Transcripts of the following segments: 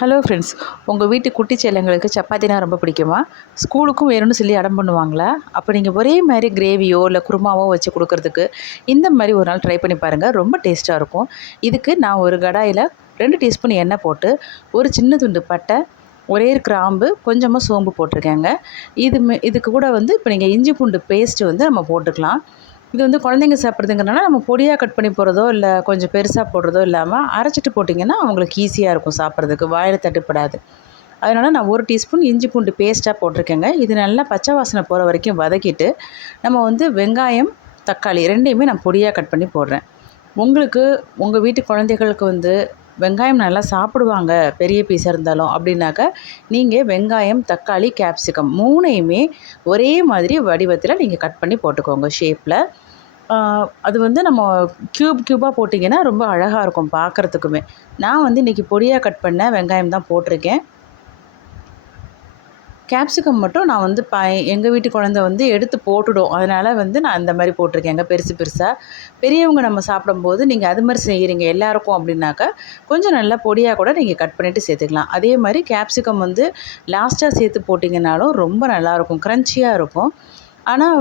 Hello friends உங்கள் வீட்டு குட்டி செல்லங்களுக்கு சப்பாத்தினா ரொம்ப பிடிக்குமா? ஸ்கூலுக்கும் வேணும்னு சொல்லி அடம் பண்ணுவாங்களா? அப்போ நீங்கள் ஒரே மாதிரி கிரேவியோ இல்லை குருமாவோ வச்சு கொடுக்குறதுக்கு இந்த மாதிரி ஒரு நாள் ட்ரை பண்ணி பாருங்கள் ரொம்ப டேஸ்ட்டாக இருக்கும். இதுக்கு நான் ஒரு கடாயில் ரெண்டு டீஸ்பூன் எண்ணெய் போட்டு ஒரு சின்ன துண்டு பட்டை ஒரே கிராம்பு கொஞ்சமாக சோம்பு போட்டிருக்கேங்க. இது இதுக்கு கூட வந்து இப்போ நீங்கள் இஞ்சி பூண்டு பேஸ்ட்டு வந்து நம்ம போட்டுக்கலாம். இது வந்து குழந்தைங்க சாப்பிட்றதுங்கிறனால நம்ம பொடியாக கட் பண்ணி போடுறதோ இல்லை கொஞ்சம் பெருசாக போடுறதோ இல்லாமல் அரைச்சிட்டு போட்டிங்கன்னா அவங்களுக்கு ஈஸியாக இருக்கும் சாப்பிட்றதுக்கு. வாயில் தட்டுப்படாது. அதனால் நான் ஒரு டீஸ்பூன் இஞ்சி பூண்டு பேஸ்ட்டாக போட்டிருக்கேங்க. இது நல்லா பச்சை வாசனை போகிற வரைக்கும் வதக்கிட்டு நம்ம வந்து வெங்காயம் தக்காளி ரெண்டையுமே நான் பொடியாக கட் பண்ணி போடுறேன். உங்களுக்கு உங்கள் வீட்டு குழந்தைகளுக்கு வந்து வெங்காயம் நல்லா சாப்பிடுவாங்க பெரிய பீஸாக இருந்தாலும். அப்படின்னாக்கா நீங்கள் வெங்காயம் தக்காளி கேப்சிகம் மூணையுமே ஒரே மாதிரி வடிவத்தில் நீங்கள் கட் பண்ணி போட்டுக்கோங்க ஷேப்பில் அது வந்து நம்ம க்யூப் க்யூபாக போட்டிங்கன்னா ரொம்ப அழகாக இருக்கும் பார்க்குறதுக்குமே நான் வந்து இன்றைக்கி பொடியாக கட் பண்ண வெங்காயம் தான் போட்டிருக்கேன். கேப்சிகம் மட்டும் நான் வந்து ப எங்கள் வீட்டு குழந்தை வந்து எடுத்து போட்டுடும். அதனால் வந்து நான் அந்த மாதிரி போட்டிருக்கேங்க பெருசு பெருசாக பெரியவங்க நம்ம சாப்பிடும்போது நீங்கள் அது மாதிரி செய்கிறீங்க எல்லாருக்கும் அப்படின்னாக்கா கொஞ்சம் நல்லா பொடியாக கூட நீங்கள் கட் பண்ணிவிட்டு சேர்த்துக்கலாம். அதே மாதிரி கேப்சிகம் வந்து லாஸ்ட்டாக சேர்த்து போட்டிங்கனாலும் ரொம்ப நல்லாயிருக்கும் க்ரன்ச்சியாக இருக்கும். ஆனால்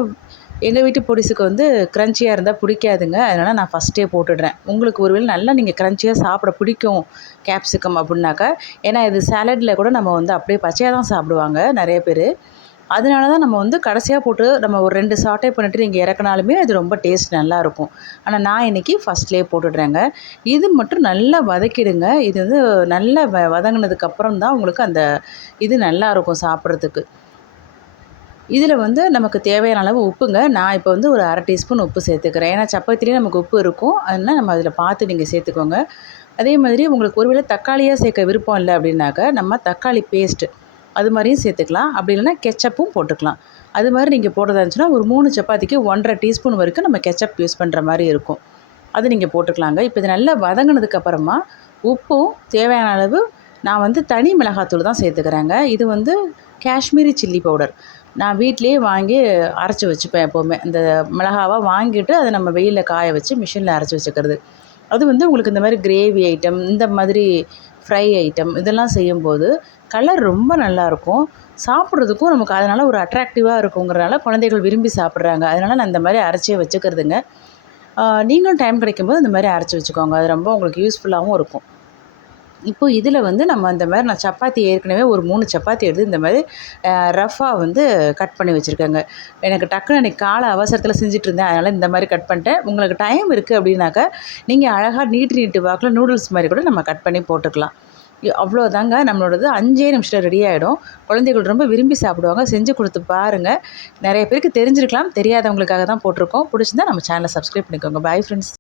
எங்கள் வீட்டு பொடிசுக்கு வந்து க்ரன்ச்சியாக இருந்தால் பிடிக்காதுங்க. அதனால் நான் ஃபஸ்ட்டே போட்டுடுறேன். உங்களுக்கு ஒருவேளை நல்லா நீங்கள் க்ரன்ச்சியாக சாப்பிட பிடிக்கும் கேப்சிகம் அப்படின்னாக்கா. ஏன்னா இது சாலட்டில் கூட நம்ம வந்து அப்படியே பச்சையாக தான் சாப்பிடுவாங்க நிறைய பேர். அதனால தான் நம்ம வந்து கடைசியாக போட்டு நம்ம ஒரு ரெண்டு சாட்டே பண்ணிவிட்டு நீங்கள் இறக்குனாலுமே அது ரொம்ப டேஸ்ட் நல்லாயிருக்கும் ஆனால் நான் இன்றைக்கி ஃபஸ்ட்லேயே போட்டுடுறேங்க. இது மட்டும் நல்லா வதக்கிடுங்க. இது வந்து நல்லா வ வதங்கினதுக்கப்புறம் தான் உங்களுக்கு அந்த இது நல்லா இருக்கும் சாப்பிட்றதுக்கு. இதில் வந்து நமக்கு தேவையான அளவு உப்புங்க. நான் இப்போ வந்து ஒரு அரை டீஸ்பூன் உப்பு சேர்த்துக்கிறேன். ஏன்னா சப்பாத்திலேயே நமக்கு உப்பு இருக்கும். அதனால் நம்ம அதில் பார்த்து நீங்கள் சேர்த்துக்கோங்க. அதே மாதிரி உங்களுக்கு ஒருவேளை தக்காளியாக சேர்க்க விருப்பம் இல்லை அப்படின்னாக்கா நம்ம தக்காளி பேஸ்ட்டு அது மாதிரியும் சேர்த்துக்கலாம். அப்படி இல்லைனா கெச்சப்பும் போட்டுக்கலாம். அது மாதிரி நீங்கள் போடுறதா இருந்துச்சுன்னா ஒரு மூணு சப்பாத்திக்கு ஒன்றரை டீஸ்பூன் வரைக்கும் நம்ம கெச்சப் யூஸ் பண்ணுற மாதிரி இருக்கும். அது நீங்கள் போட்டுக்கலாங்க. இப்போ இது நல்லா வதங்கினதுக்கப்புறமா உப்பும் தேவையான அளவு நான் வந்து தனி மிளகாத்தூள் தான் சேர்த்துக்கிறேங்க. இது வந்து காஷ்மீரி சில்லி பவுடர். நான் வீட்டிலேயே வாங்கி அரைச்சி வச்சுப்பேன் எப்போவுமே. இந்த மிளகாவை வாங்கிட்டு அதை நம்ம வெயிலில் காய வச்சு மிஷினில் அரைச்சி வச்சுக்கிறது. அது வந்து உங்களுக்கு இந்த மாதிரி கிரேவி ஐட்டம் இந்த மாதிரி ஃப்ரை ஐட்டம் இதெல்லாம் செய்யும்போது கலர் ரொம்ப நல்லாயிருக்கும் சாப்பிட்றதுக்கும் நமக்கு அதனால் ஒரு அட்ராக்டிவாக இருக்குங்கிறனால குழந்தைகள் விரும்பி சாப்பிட்றாங்க. அதனால் நான் இந்த மாதிரி அரைச்சே வச்சுக்கிறதுங்க. நீங்களும் டைம் கிடைக்கும்போது இந்த மாதிரி அரைச்சி வச்சுக்கோங்க. அது ரொம்ப உங்களுக்கு யூஸ்ஃபுல்லாகவும் இருக்கும். இப்போ இதில் வந்து நம்ம இந்த மாதிரி நான் சப்பாத்தி ஏற்கனவே ஒரு மூணு சப்பாத்தி எடுத்து இந்த மாதிரி ரஃபாக வந்து கட் பண்ணி வச்சுருக்கேங்க. எனக்கு டக்குன்னு அன்றைக்கி கால அவசரத்தில் செஞ்சுட்டு இருந்தேன் அதனால் இந்த மாதிரி கட் பண்ணிட்டேன். உங்களுக்கு டைம் இருக்குது அப்படின்னாக்கா நீங்கள் அழகாக நீட்டு நீட்டு வாக்கில் நூடுல்ஸ் மாதிரி கூட நம்ம கட் பண்ணி போட்டுக்கலாம். அவ்வளோதாங்க. நம்மளோடது அஞ்சே நிமிஷத்தில் ரெடி ஆகிடும் குழந்தைகள் ரொம்ப விரும்பி சாப்பிடுவாங்க. செஞ்சு கொடுத்து பாருங்கள் நிறைய பேருக்கு தெரிஞ்சிருக்கலாம். தெரியாதவங்களுக்காக தான் போட்டிருக்கோம். பிடிச்சிருந்தா நம்ம சேனலை சப்ஸ்கிரைப் பண்ணிக்கோங்க. Bye friends